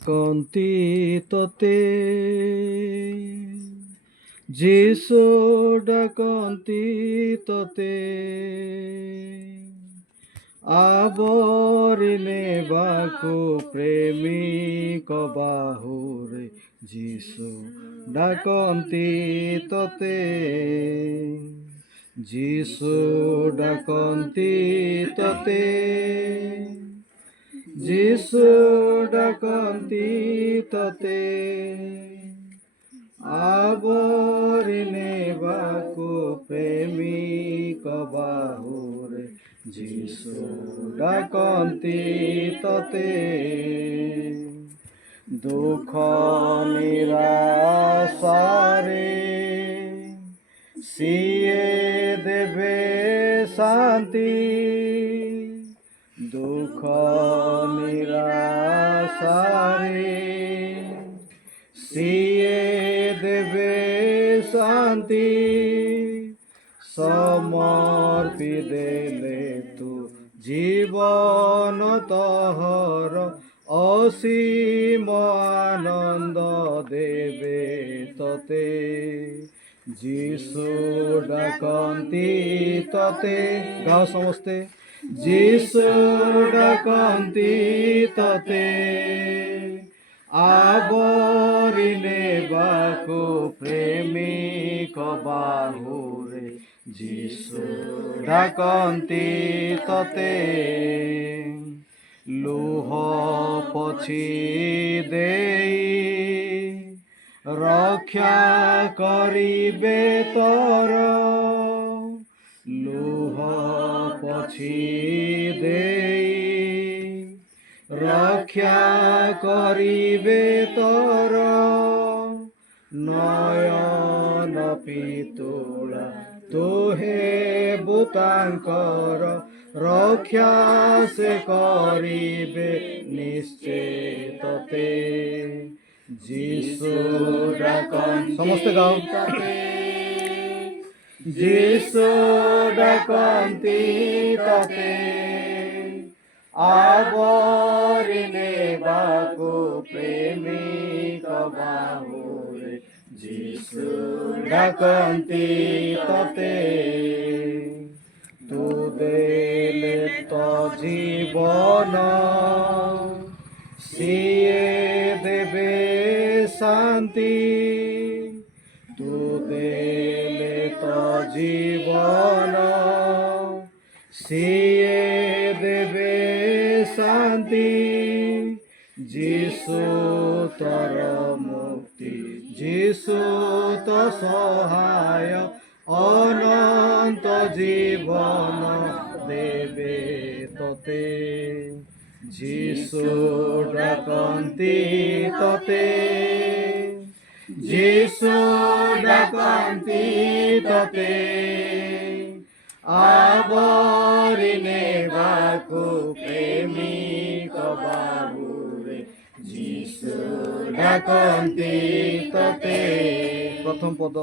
কন্তি ততে যিশু ডাকন্তি ততে আবরি নেବାକୁ প্রেমিক বাহুরে যিশু ডাকন্তি ততে যিশু ডাকন্তি ততে যিশু ডাকন্তি ততে আবরি নেବାକୁ প্রেমিক বাহুরে যিশু ডাকন্তি ততে দুঃখ নিরাশারে সিয়ে দেবে শান্তি দুঃখ নিরাশারে সিয়ে দেবে শান্তি সমর্পি দেলে তু জীবন তহর অসীম আনন্দ দেবে ততে যিশু ডাকন্তি ততে গাও সমস্তে যিশু ডাকন্তি ততে আবরি নেବାକୁ প্রেমিক বাহুরে যিশু ডাকন্তি ততে লୁହ ପୋଛି ଦେଇ ରକ୍ଷା କରିବେ ତୋର ଲୁହ ପୋଛି ଦେଇ ରକ୍ଷା କରିବେ ତୋର ନୟନ ପିତୁଳା ତୁ ହେବୁ ତାଙ୍କର ରକ୍ଷା ସେ କରିବେ ନିଶ୍ଚୟ ତତେ যিশু ডাকন্তি ସମସ୍ତେ ଗାଅ যিশু ডাকন্তি ତତେ ଆବରି ନେବାକୁ ପ୍ରେମିକ ବାହୁରେ যিশু ডাকন্তি ତତେ তু দেলে তো জীবন সিয়ে দেবে শান্তি তু দেলে তো জীবন সিয়ে দেবে শান্তি যিশু তর মুক্তি যিশু তো সহায় অনন্ত জীবন দেবে ততে যিশু ডাকন্তি ততে যিশু ডাকন্তি ততে আবরি নেବାକୁ প্রেমিক বাহুরে যিশু ডাকন্তি ততে প্রথম পদ